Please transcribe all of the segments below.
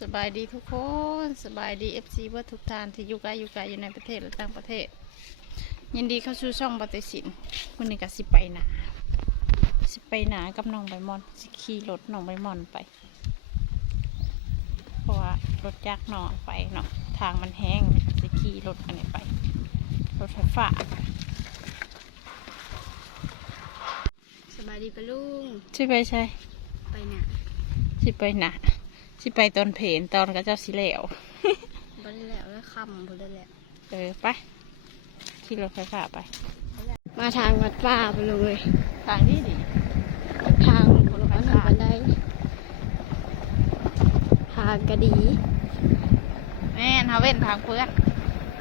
สบายดีทุกคนสบายดีเอฟซีเพื่อทุกท่านที่อยู่ไกลอยู่ไกลอยู่ในประเทศและต่างประเทศ ยินดีเข้าสู่ช่องปฏิสินวันนี้ก็สิไปหนาสิไปหนากับน้องใบมอนสิขี่รถน้องใบมอนไป เพราะว่ารถจักรน้องไปเนาะทางมันแห้งสิขี่รถอันนี้ไป รถไฟฟ้าสบายดีปะลุงสิไปใช่ไปน่ะสิไปหนา สิไปตอนเพนตอนก็เจ้าสิแล้วบ่ได้แล้วแล้วค่ำบ่ได้แล้วเออไปขี่รถไฟฟ้าไป มาทางวัดป่าไปเลยทางที่ดีทางผลไม้ทางบันไดทางกระดีแม่นเฮาเว้นทางเพื่อน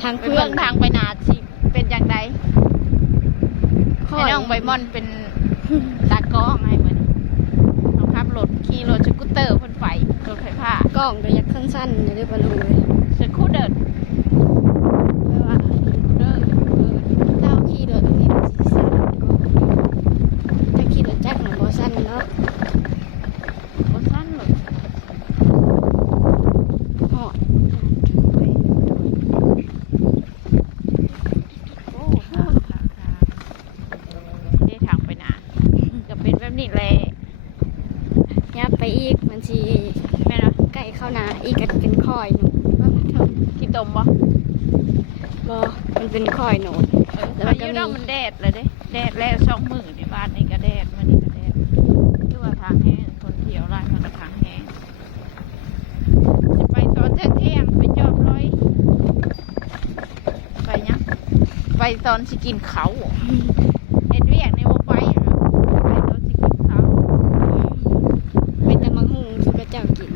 ทางไปเพื่อเบิ่นงทางไปนาสิเป็นอย่างใดข้อให้น้องใบมอนเป็นตากล้องให้เหมือนเอาขับรถขี่รถสกูตเตอร์พ่นไฟ รถไฟฟ้ากล้องระยะสั้นๆอย่าได้ปะลุงเลยสกูตเตอร์ ไม่ว่า เด้อเออ ถ้าเอาขี่รถตรงนี้มันสิสั้นก็ถ้าขี่รถจักรมันบ่สั้นเนาะ บ่สั้นหรอก เหาะไป โอ้ทางทางทางได้ทางไปนาก็เป็นแบบนี้แหละ ยับไปอีกมันสิ แม่นเนาะ ใกล้เข้านาอีกก็เป็นคอยหนูว่าเถอะ ขี้ตมบ่ บ่มันเป็นคอยหนู เออ แล้ว พา มันก็ ยุ มี ดอกมันแดดเลยเด้แดดแล้วช่องมือในบ้านนี่ก็แดดมันนี่ก็แดดคือว่าทางแห้งคนเที่ยวร้านมันก็ทางแห้งจะไปตอนเที่ยงเที่ยงไปจอบร้อยไปยังไปตอนสิกินเขาวเห็ดเวียกในวงไปเหรอไปตอนสิกินเขาว เป็นแต่มังหุงที่พระเจ้ากิน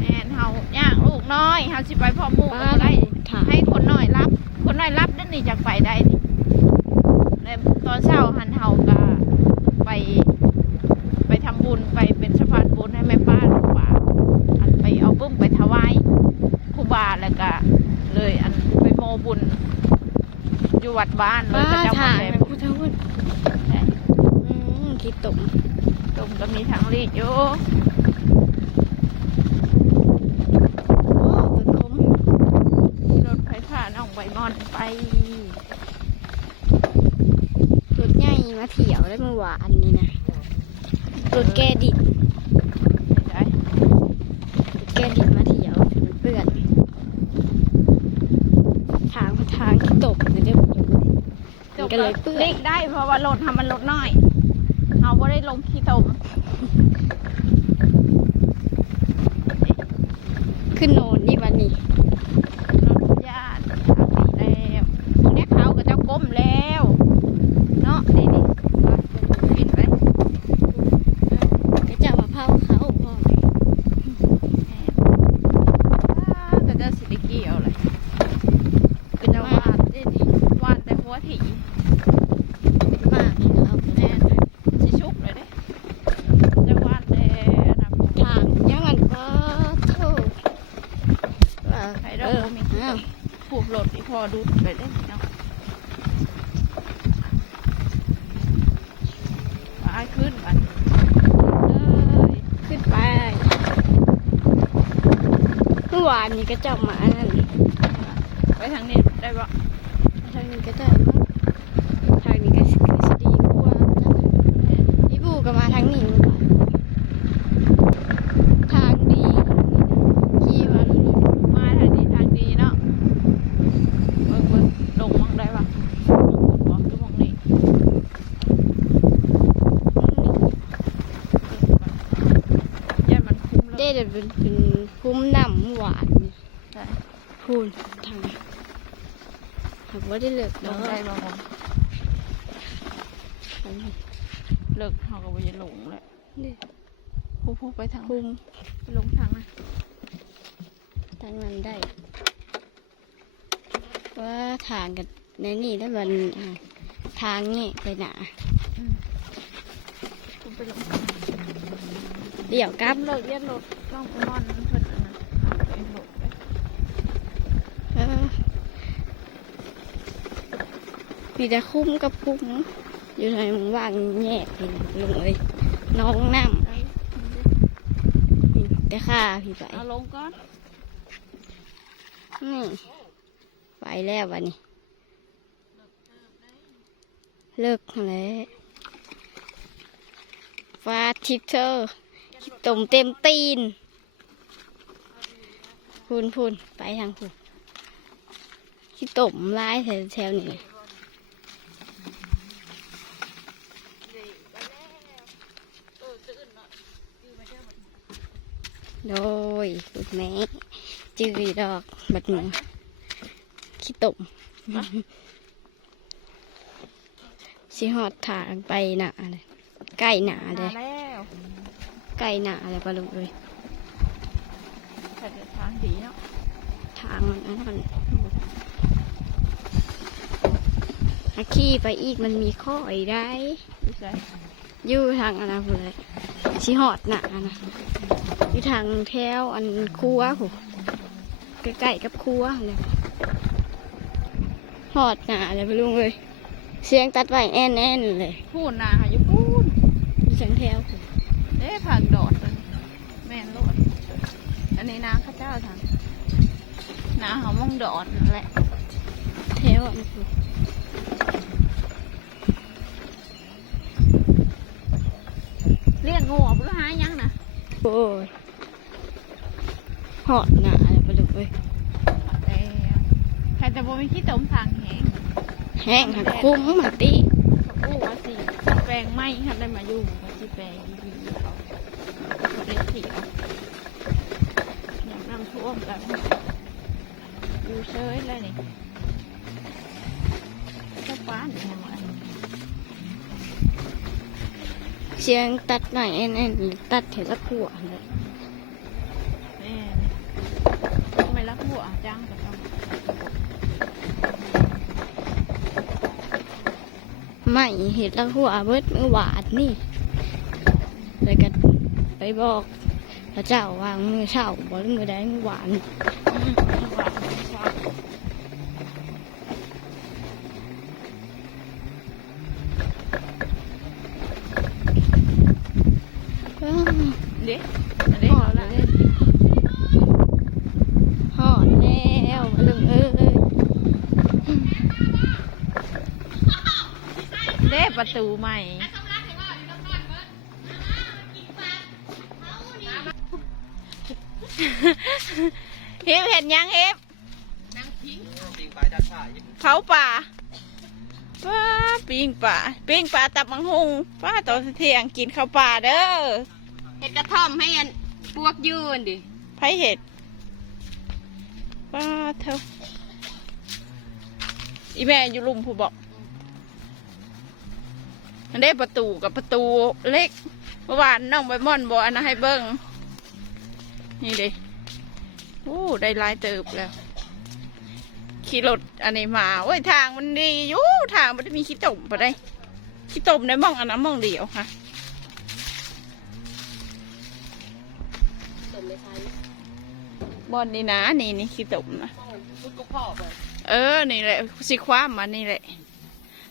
แอนเฮาย่างลูกน้อยเฮาสิไปพ่อหมู่ก็บ่ได้ ถาม ให้คนน้อยรับ คนน้อยรับนั่นนี่จากไปได้นี่แล้วตอนเช้าหันเฮาก็ไป ไปทำบุญไปเป็นสะพานบุญให้แม่ป้าลูกป่าอันไปเอาปุ้มไปถวายครูบาแล้วก็เลยอันไปโม บุญ อยู่วัดบ้านเลยป้าก็จะถามแบนะบพูดทั้งพูดอืมคิดตกตรงก็มีทางลีดอยู่โอ้ต้นคมรถไฟฟ้าน้องใบมอนไปรถใหญ่มาเที่ยวได้เมื่อวานนี้นะรถแกดิบ ได้ รถแกดิบมาเที่ยวมันเปื้อนทางทางที่ตกนะเด้อมัน ก็เลยเปื้อลีนกได้เพราะว่ารถทำมันรถน้อย เอาไ่ได้ลงขี้ตมขึ้นโนนนี่วันนี้รถญาติทางนี้แล้วตรงนี้เขาก็จะก้มแล้ว เนาะนี่นี่ปิดไป ก็จะมาเผาเขาพ่อ อ่าก็จะสิไดิเกี่ยวเลย เป็น จะ มาวาดได้ดิวาดแต่หัวถี่ เป็นมากนี่นะเอา แน่นสิชุกเลยเด้จะวาดแต่อนาคต ทางยังอันก็เท่าว่า ให้ เอ เรา อ บ่มี อ้าว ผูก รถอีพอดูดไปได้เนาะไปขึ้นมันเลยขึ้นไปเมื่อวานนี้ก็เจ้าหมานั่นไปทางนี้ได้ปะ ทางนี้ก็ได้มั้งทางนี้ก็คือสดีกว่าพี่บูก็มาทางนี้เมื่อวานทางดีขี่มาลุลุ มาทางนี้ทางดีเนาะเบิ่งเบิ่งลงมองได้ปะมองคุณบอกหรือมองนี่ย่ามันคุ้ม เด้แล้วจะเป็นเป็นพุ่มน้ำเมื่อวานนี่ใช่พูนทางหากว่าได้เลิกลเนาะงได้ปะมองเลิกเขาก็บ่จะหลงแหละนี่ผู้ผู้ไปทางพุ่มไปลงทางนะทางนั้นได้ว่าทางกันในนี่ได้มันอ่าทางนี่ไปหนาคุณไปลงเดี๋ยวกลับเลิกเรียนรถ ลองไปนอนเพิ่นอันนั้นเอาไปรถไปเออมีแต่คุ้มกับคุ้มอยู่ในหมู่บ้านแย่ลงเลยน้องน้ำแต่ค่าพี่ไปเอาลงก่อนนี่ไปแล้ววันนี้ เลิกแล้วฟาทิเธอร์ตมเต็มตีน พูนพูนไปทางพูนที่ต้มร้ายแถวแถวๆนี้โดยลูกแม่จืดดอกบัดหนึ่งขี้ต้มสิหอดถางไปหนาเลยใกล้หนาเลยมาแล้วใกล้หนาเลยปลาลูกเลย ใส่ทางดีเนาะ ทางมันอันนั้นอาขี่ไปอีกมันมีข้ออีกได้ดูใส่อยู่ทางอนนาพูเลยชิหอดหนานะอยู่ทางแถวอันครัวผูใกล้ๆกับครัวเลยหอดหนาเลยไปลุงเลยเสียงตัดไว้แอนแอนๆเลยพูดนาหาอยู่พูดอยู่ทางแถวพูเอ๊ะผักดอดเลยแม่นโลด อันนี้นาข้าเจ้าทางนาหอมองดอดนั่นแหละแถวอันพูเรียกงูเพื่อหายังนะโอ้ยหอดหนาเลยไปลุงเลยแต่ใครแต่บ่มีขี้ตมทางแหงแห้งหักคุ้มมาตีกู้ว่าสิแปลงไม้ค่ะได้มาอยู่ว่าสิแปลงดีๆเขาเขาได้เขียวอย่างน้ำท่วมกันอยู่เฉยเลยนี่เจ้าป้านนี่ทำไมเสียงตัดหน่อยแอนแอนตัดเถละขวเลยแม่ทำไมรักหัวจ้างกับเขาไม่เห็ดละหัวเบิดมือหวาดนี่เลยกันไปบอก พระเจ้าวางมือเช่าบอกมือใดมือหวานอืมหวานชอบอ้าวเด็กเด็กหอเขาดละเลยหอดแล้วลุงเอ้ยเด็กประตูใหม่ เฮฟเห็นยังเฮฟปิงปลายด้านข้ายิ่งเขาป่าป้าปิงป่าปิงป่าตับมังหุงป้าตอนเที่ยงกินข้าวป่าเด้อเห็ดกระท่อมให้อันพวกยืนดิไผเห็ดป้าเท่าอีแม่อยู่ลุมผู้บอกมันได้ประตูกับประตูเล็กเมื่อวานน้องใบม่อนบอกอันนะให้เบิ้งนี่เด้ โอ้ได้หลายเติบแล้ว ขี่รถอันนี้มาโอ้ยทางมันดีอยู่ทางมันมีขี้ตมปะได้ขี้ตมในหมองอันนั้นมองเดียวค่ะบอนนี่นะนี่นี่ขี้ตมนะเออนี่แหละสิคว้ามานี่แหละ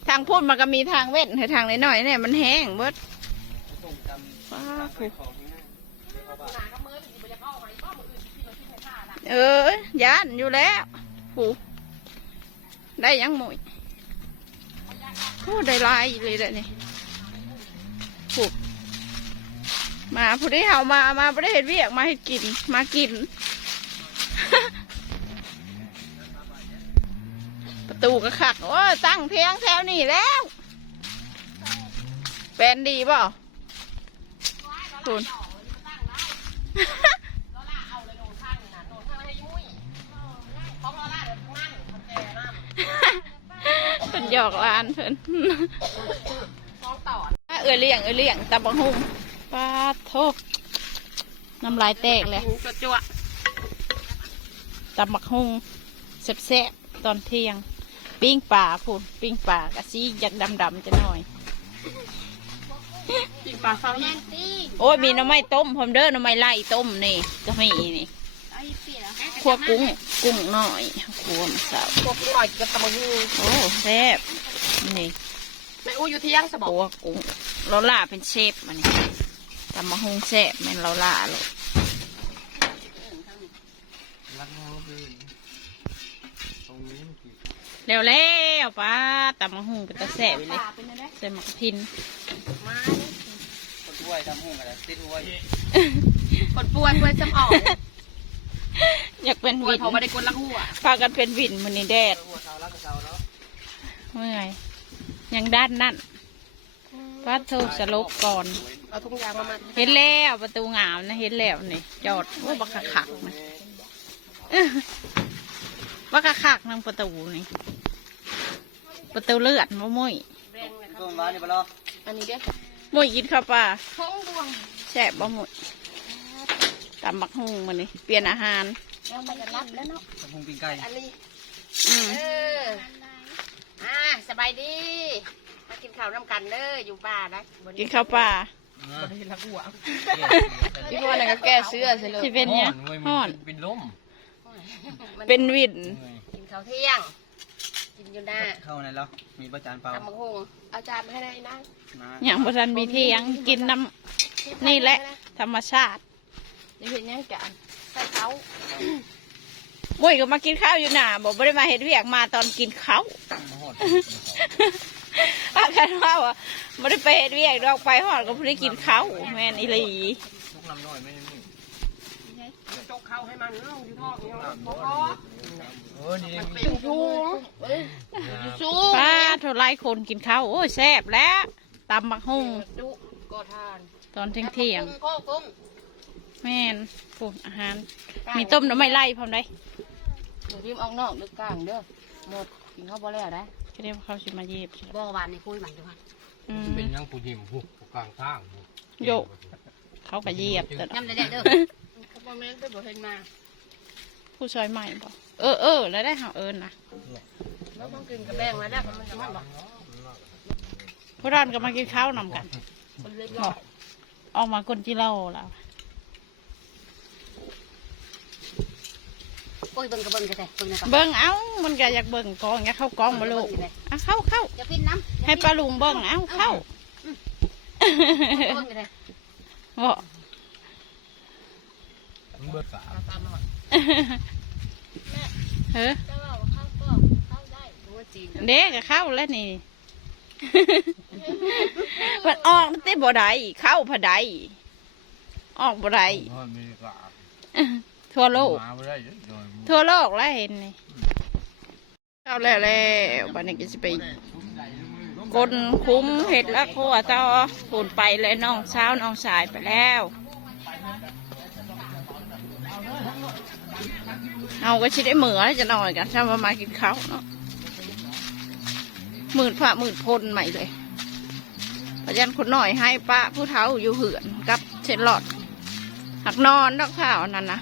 ทางพูดมันก็มีทางเว้นให้ทางน้อยๆเนี่ยมันแห้งเบิดป้าไปผู ของข้างหน้าเดี๋ยวเขาบอก เออยานอยู่แล้วผูได้ยังหมุยโอ้ได้ลายเลยแหละนี่ผูมาผู้ได้เฮามามาผู้ได้เห็ดเวียกมาให้กิน มากิน ประตูก็ขักโอ้ตั้งเทียงแถวนี่แล้วเป็นดีเปล่าคุณ เพิ่นหยอกหลานเพิ่นเออเลี้ยงเออเลี้ยงตะบังหุงปาดโทษน้ำลายแตกเลยกระจัวตะบักหุงแซ่บๆตอนเที่ยง ปิ้งปลาพูนปิ้งปลากะซีอยากดำๆจะหน่อยปีกปลาฟาวแมนตี้โอ้ยมีหน้ำไม้ต้มผมเด้อหน้ำไม้ไล่ต้มนี่ก็มีนี่ไอ้ ขัวกุ้ง กุ้งหน่อยขัวมสาวพวกุ้งหน่อยกับตะมยูโอ้แซ่บนี่แม่อู้อยู่ที่ย่างสมองขัวกุ้งเราล่าเป็นเชฟมันนี่ตะมะฮุงแซ่บแม่นเราล่าเลยเร็วแล้วป้าตะมะฮุงเปตะแซ่บไปเลยเส่หมักทินคนป่วยตทำฮุงอะไรติดป่วยคนป่วยป่วยจมออก อยากเป็นป่วยวินเขาไม่ได้กดละหัวพากันเป็นวินมันนี่แดดหัวเสาแล้วก็เสาแล้วเมื่อยยังด้านนั่นป้าโทรสลบก่อนเอาทุกอย่างมามาเห็นแล้วประตูงามนะเห็นแล้วนี่จอดว่าบักขักๆนะบักขักๆนั่งประตูนี่ประตูเลือดมะมุ้ยต้นว้านี่ปะล่ะอันนี้เด้อมุ้ยกินข้าวปลาท้องดวงแซ่บบ่มุ้ย ตำบักฮุงมันนี่เปลี่ยนอาหารยังไม่ได้รับแล้วเนาะทำหุ่งปิ้งไก่อันนี้อืมเอออ่าสบายดีมากินข้าวน้ำกันเด้ออยู่บ้านนะกินข้าวปลาพี่พ่อเนี่ยก็แก้เสื้อใช่เลยที่เป็นเนี้ยห่อนเป็นลมเป็นวินกินข้าวเที่ยง กินอยู่หน้าเข้าในแล้วมีประจานเปล่าตำบักหุ่งอาจารย์มาให้ได้นั่งมาอย่างประชันมีเทียงกินน้ำนี่แหละ ธรรมชาติ นี่เป็นยังกันใส่เขามุ้ยก็มากินข้าวอยู่น่ะบอกไม่ได้มาเห็นเวียกมาตอนกินข้าวมาหอดอากันว่าว่าไม่ได้ไปเห็นเวียกดอกไปหอดก็ไม่ได้กินข้าวแม่นอีหลีทุกน้ำน้อยไม่ได้นี่จกเขาให้มันเนาะอยู่ท้องเนาะเออนี่เป็นยุงเอ้ยอยู่สูงป้าเท่าไรคนกินข้าวโอ้ยแซ่บแล้วตำบักฮุงดุก็ทานตอนเที่ยงเที่ยงกุ้งกุ้งๆ แม่นพูดอาหาร มีต้มน้ำไม่ไล่พร้อมได้เดี๋ยวริมออกนอกดึกกลางเด้อหมดกินข้าวบ่แล้วได้ก็เรียกว่าเขาสิมาเย็บบ่หวานนี่คุยใหม่ด้วยอืม เป็นยังผู้หิมผู้ผู้กลางทางผู้โยก เขาก็เย็บแต่ย่ำได้เด้อเขาบ่แม่นไปบ่เห็นมาผู้ชอยใหม่บอกเออเออแล้วได้หาเอิญนะเราต้องกินกระแบงแล้วได้มันจะมันบ่พวกเราก็มากินข้าวนำกัน มันเลยบอกออกมาคนที่เล่าแล้ว โอ้ ยเบิ่งกระเบิ่งแต่เบิ่งนะเบิ่งเอ้ามันก็อยากเบิ่งกองอยากเข้ากองมาลูกอะเข้าเข้าอย่าพินน้ำให้ปลาลุงเบิ่งเอ้าเข้าเบิ่งเลยบอกมันเบิดสามตามมาเฮ้ยเจ้าเข้าก็เข้าได้รู้ว่าจีนเด็กก็เข้าแล้วนี่มันออกเต้บ่ได้เข้าพอได้ออกบ่ได้ เพราะมีกลางทั่วโลก มาไม่ได้เยอะหน่อยทั่วโลกแล้วเห็นนี่เข้าแล้วแล้วบัดนี้ก็จะไปกลคุ้มเห็ดแล้วครัวต่อพูนไปเลยน้องเช้าวน้องสายไปแล้ว เอาก็ชิได้เหมือแล้วจะนอนกันถ้ามามากินข้าวเนาะหมื่นพระหมื่นพลใหม่เลยพยันคนหน่อยให้ป้าผู้เฒ่าอยู่เหือนกับเช็ดหลอดหักนอนดอกข้าวนั่นนะ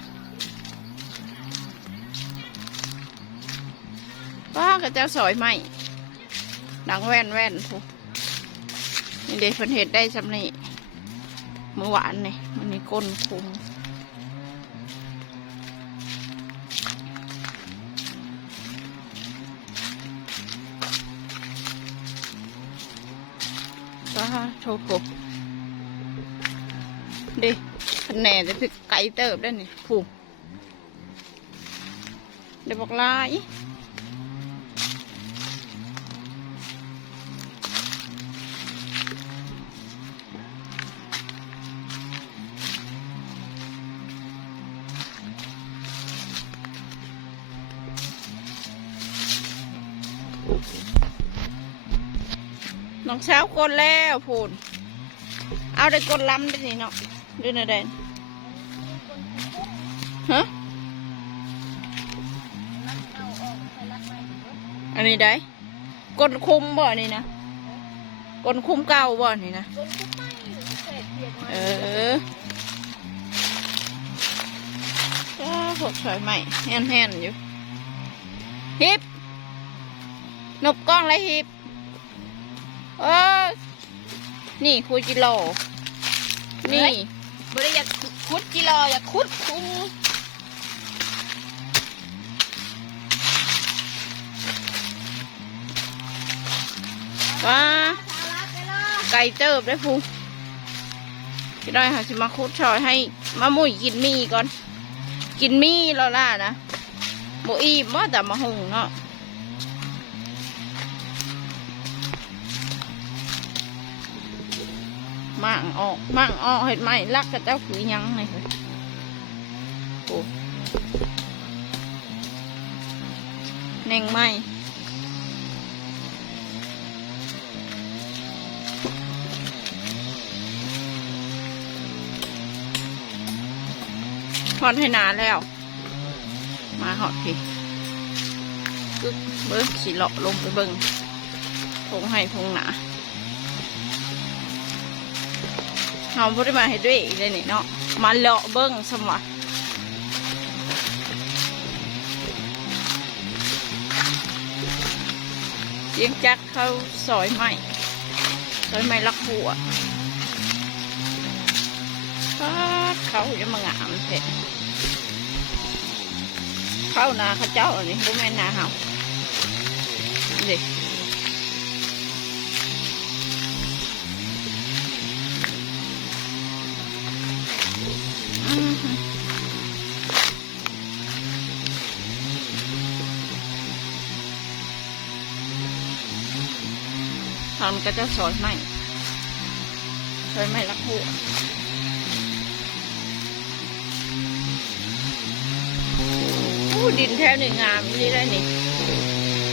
ป้ากับเจ้าสอยใหม่ดังแว่นแว่นพูนี่เด็กคนเห็ดได้สำนี่เมื่อวานนี่มันนี่ก้นคุมป้าโชกบเด็กคะแนนจะพิกไก่เติบได้นี่ผูกเดี๋ยวบอกลาย น้องเช้ากดแล้วพูนเอาได้กดล้ำได้นี่เนาะดูหน่อยเด่นฮะอันนี้ได้กดคุมบ่นี่นะกดคุมเก่าบ่นี่นะเออก็พวกสวยใหม่แห่นๆอยู่ฮิป นบกล้องเลยฮิปเออนี่คุยกิโล นี่บริยาคุดกิโลอย่าคุดคุมว้าไก่เติบได้พูพี่น้อยค่ะสิมาคุดชอยให้มามุ้ยกินมีก่อน กินมีแล้วล่ะนะโบอีบ่แต่มาหุงเนาะ มั่งออกมั่งออกเห็ดไหมลักกับเจ้าคือหยังไงเฮ้ยโอ้แหน่งไหมทอดให้หนาแล้ว มาหอดพี่กึกเบิ้งสีเลาะลงไปเบิ้งพงให้พงหนา เราบ่ได้มาให้ด้วยเลยนี่เนาะมาเลาะเบิ้งสมะเสียงจักเขาซอยใหม่ซอยใหม่ลักหัวเขาจะมางามเถอะเข้านาเขาเจ้าอันนี้บ่แม่นนาเฮา ทำก็จะสอยใหม่สอยใหม่ละหัวดินแถวนี่งามนี่ได้นี่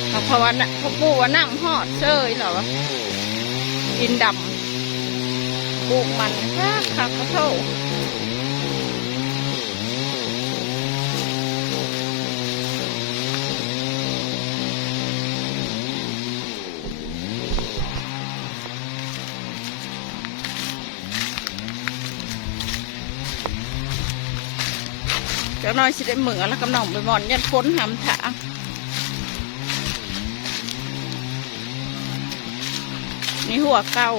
เขาพวันเขาปูว่าน้ำหอดเซยเหรอวะดินดำปลูกมันค่ะค่ะกระโถเจ้าน้อยสิได้เหมือแล้วกำลังไปหมอนยัดพ้นหำถางนี่หัวเก่า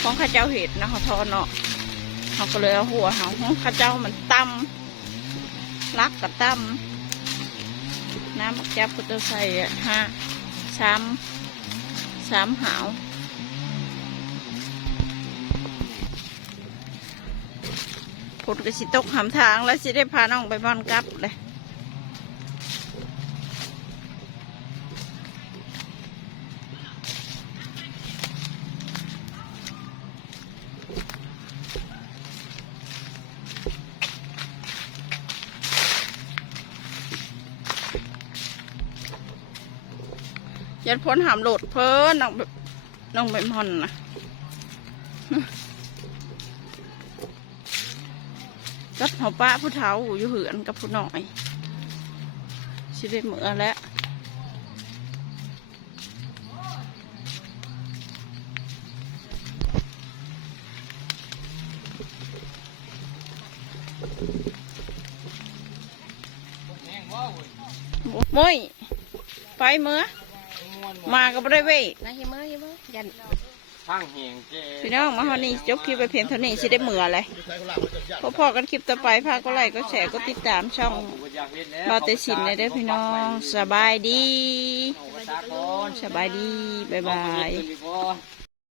ของข้าเจ้าเห็ดนะเขาทอเนาะเขาก็เลยเอาหัวเขาของข้าเจ้ามันตำรักกับตำน้ำบักจับก็จะใส่อะห้าสามสามหาว ผลก็สิตกหำทางแล้วสิได้พาน้องไปบอนกลับเลยยันพ้นหามโหลดเพิ่นน้องน้องไปมอนนะ กับป้าผู้เฒ่าอยู่เหือนกับผู้น้อยสิได้เมือแล้วแห้ยไปเมื่อมาก็บ่ได้เว้ยนะเฮมาเฮ้ยมายัน ทางแหงเจพี่น้องมาเฮานี่จบคลิปไปเพียงเท่านี้สิได้เหมือเลยพอพอๆกันคลิปต่อไปพาก็ไลค์ก็แชร์ก็ติดตามช่องกูก็อยากเฮ็ดแล้วบาเตชินเลยเด้อพี่น้องสบายดีเอากระตาก่อนสบายดี บ๊ายบาย